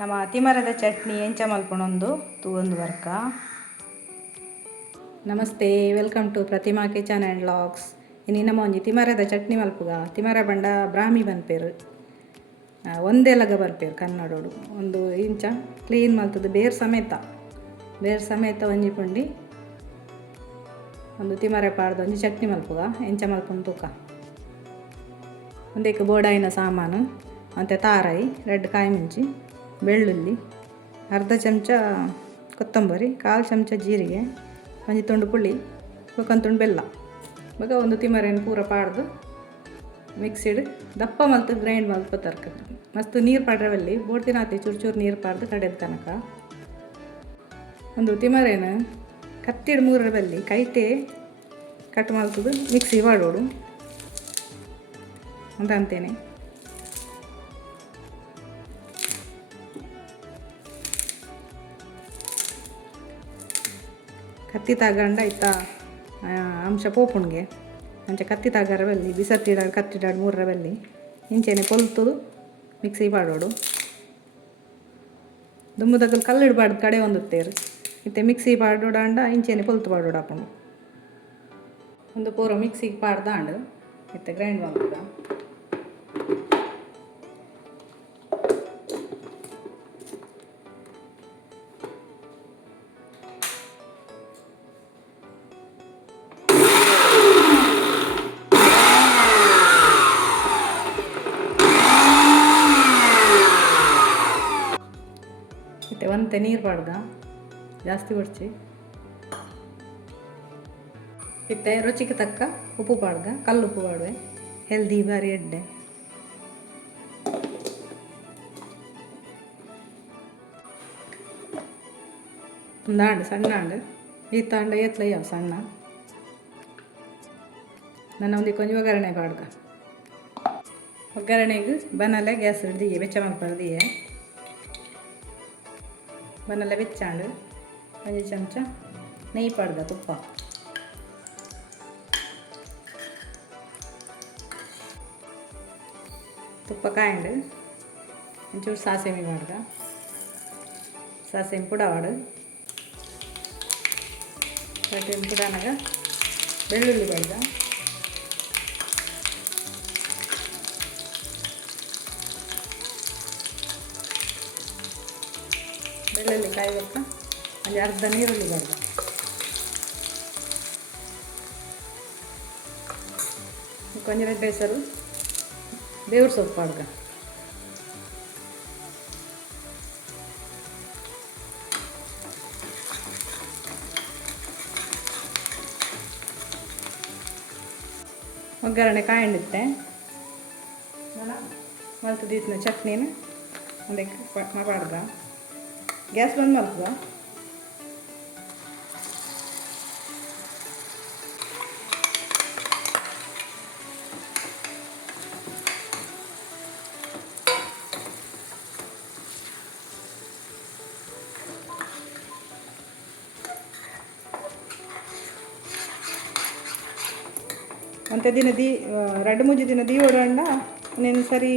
ನಮ್ಮ ತಿಮರದ ಚಟ್ನಿ ಎಂಚ ಮಲ್ಪೊಂದು ತೂವೊಂದು ವರ್ಕ. ನಮಸ್ತೆ, welcome to Pratima kitchen and vlogs. ಇನ್ನು ನಮ್ಮ ಒಂಜಿ ತಿಮರದ ಚಟ್ನಿ ಮಲ್ಪುಗ ತಿಮರ ಬಂಡ ಬ್ರಾಹ್ಮಿ ಬನ್ಪೇರು ಒಂದೇ ಲಗ ಬರ್ಪೇರು ಕನ್ನಡೋಡು. ಒಂದು ಇಂಚ ಕ್ಲೀನ್ ಮಲ್ತದ್ದು ಬೇರು ಸಮೇತ ಒಂಜಿ ಪುಂಡಿ ಒಂದು ತಿಮರೆ ಪಾಡ್ದು ಒಂಜಿ ಚಟ್ನಿ ಮಲ್ಪುಗ ಎಂಚ ಮಲ್ಪುಂಡು ತೂಕ. ಒಂದೇಕ ಬೋಡಾಯಿನ ಸಾಮಾನು ಮತ್ತು ತಾರಾಯಿ, ರೆಡ್ ಕಾಯಿ ಮುಂಚಿ, ಬೆಳ್ಳುಳ್ಳಿ, ಅರ್ಧ ಚಮಚ ಕೊತ್ತಂಬರಿ, 1/4 ಚಮಚ ಜೀರಿಗೆ, ಒಂಜಿ ತುಂಡು ಪುಳಿ, ಒಂದು ತುಂಡು ಬೆಲ್ಲ. ಇವಾಗ ಒಂದು ತಿಮರೆಯನ್ನು ಪೂರ ಪಾಡ್ದು ಮಿಕ್ಸಿಡ್ ದಪ್ಪ ಮಲ್ತು ಗ್ರೈಂಡ್ ಮಲ್ತು ತರ್ಕ ಮಸ್ತ್ ನೀರು ಪಾಡ್ರವಲ್ಲಿ ಬೋಡ್ತಿನ ಆತಿ ಚೂರು ನೀರು ಪಾಡ್ದು ಕಡೆದ ತನಕ. ಒಂದು ತಿಮರೇನು ಕತ್ತಿಡ್ ಮೂರರಲ್ಲಿ ಕೈತೆ ಕಟ್ ಮಲ್ತದು ಮಿಕ್ಸಿ ಮಾಡೋಡು ಅಂತ ಅಂತೇನೆ. ಕತ್ತಿ ತಗೊಂಡ ಇತ್ತ ಅಂಶ ಪೋಪುಣ್ಗೆ ಅಂಚೆ ಕತ್ತಿ ತಗರವಲ್ಲಿ ಬಿಸತ್ತಿಡಾಡು ಕತ್ತಿಡಾಡು ಮೂರರವಲ್ಲಿ ಇಂಚೆನೆ ಪೊಲ್ತುದು ಮಿಕ್ಸಿ ಪಾಡೋಡು. ದುಮ್ಮದಕ್ಕಲ್ಲಿ ಕಲ್ಲಿಡ್ಬಾರ್ದು ಕಡೆ ಒಂದುತ್ತೇರು ಇತ್ತೆ ಮಿಕ್ಸಿ ಪಾಡೋಡಾಂಡ ಇಂಚೆನೆ ಪೊಲ್ತು ಪಾಡೋಡು ಹಾಕೊಂಡು ಒಂದು ಪೂರ ಮಿಕ್ಸಿಗೆ ಪಾಡ್ದಾಂಡು ಇತ್ತೆ ಗ್ರೈಂಡ್ ಮಾಡ್ಬೋದ. ಒಂತೆ ನೀರು ಪಾಡ್ದ ಜಾಸ್ತಿ ಹೊಡ್ಚಿ ಇತ್ತೆ ರುಚಿಗೆ ತಕ್ಕ ಉಪ್ಪು ಪಾಡ್ದ, ಕಲ್ಲುಪ್ಪು ಪಾಡುವೆ, ಹೆಲ್ದಿ ಬಾರಿ ಎಡ್ಡೆ. ಒಂದು ಆಂಡು ಸಣ್ಣ ಆಂಡು ಈತ ಆಂಡ ಏತ್ಲಯ್ಯವ ಸಣ್ಣ ನನ್ನ ಒಂದು ಕೊಂಚ ಒಗ್ಗರಣೆ ಪಾಡ್ದ. ಒಗ್ಗರಣೆಗೆ ಬನಲೆ ಗ್ಯಾಸ್ ಹಿಡ್ದಿಯೆ ಬೆಚ್ಚ ಮಲ್ಪಡ್ದಿಯೆ ಬನ್ನೆಲ್ಲ ಬೆಚ್ಚಾಂಡು ಒಂಜಿ ಚಮಚ ನೆಯ್ಯಿ ಪಾಡ್ದ, ತುಪ್ಪ, ಕಾಯಂಡು ಒಂಚೂರು ಸಾಸಿವೆ ಮಾಡ್ದ, ಸಾಸಿವೆ ಪುಡವಾಡು ಸಾಸಿವೆ ಪುಡನಾಗ ಬೆಳ್ಳುಳ್ಳಿ ಪಾಡ್ದ, ಬೆಳ್ಳುಳ್ಳಿ ಕಾಯ್ಬೇಕ ಅಲ್ಲಿ ಅರ್ಧ ನೀರುಳ್ಳಿ ಬಾರ್ದು, ಕೊಂಚ ರೆಡ್ ಹೆಸರು ಬೇವ್ರ ಸೊಪ್ಪು ಪಾಡ್ದ, ಒಗ್ಗರಣೆ ಕಾಯಂಡಿತ್ತೆ ನಾನು ಮಲ್ತದಿತ್ತು ಚಟ್ನಿನ ಅದಕ್ಕೆ ಪಾಡ್ದ. ಗ್ಯಾಸ್ ಬಂದ್ ಮಾಡ್ತದ. ಮತ್ತು ದಿನ 2-3 ದಿನ ದೀವಡಂಡ ನೀನು ಸರಿ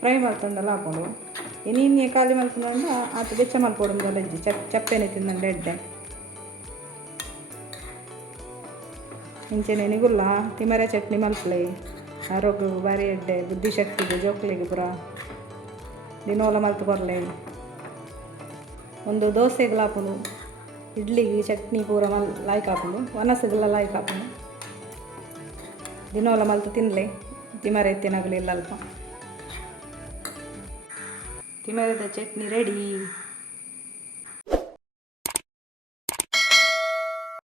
ಫ್ರೈ ಮಾಡ್ಕೊಂಡಲ್ಲ ಹಾಕೊಂಡು ಇನ್ನೇ ಖಾಲಿ ಮಲ್ಕೊಂಡ ಆತ ಬೆಚ್ಚ ಮಲ್ಕೊಡು ಅಜ್ಜಿ ಚಪ್ಪೆನೆ ತಿಂದಂಡ ಎಡ್ಡೆ ಇಂಚೆನೆ ನಿಗುಲ್ಲ ತಿಮರೆ ಚಟ್ನಿ ಮಲ್ಪಲೆ ಆರೋಗ್ಯವು ಬಾರಿ ಎಡ್ಡೆ, ಬುದ್ಧಿಶಕ್ತಿಗೆ ಜೋಕ್ಲಿಗೆ ಪುರ ದಿನೋಲ ಮಲ್ತು ಬರಲೆ. ಒಂದು ದೋಸೆಗೆ ಹಾಕೊಂಡು ಇಡ್ಲಿಗೆ ಚಟ್ನಿ ಪೂರ ಲಾಯ್ಕ್ ಹಾಕೊಂಡು ಒನಸಗೆಲ್ಲ ಲಾಯ್ಕ್ ಹಾಕೊಂಡು ದಿನೋಲ ಮಲ್ತು ತಿನ್ನಲೆ ತಿಮರೆ ಎತ್ತಿನಾಗಲಿಲ್ಲ ಅಲ್ಪ. ತಿಮರದ ಚಟ್ನಿ ರೆಡಿ.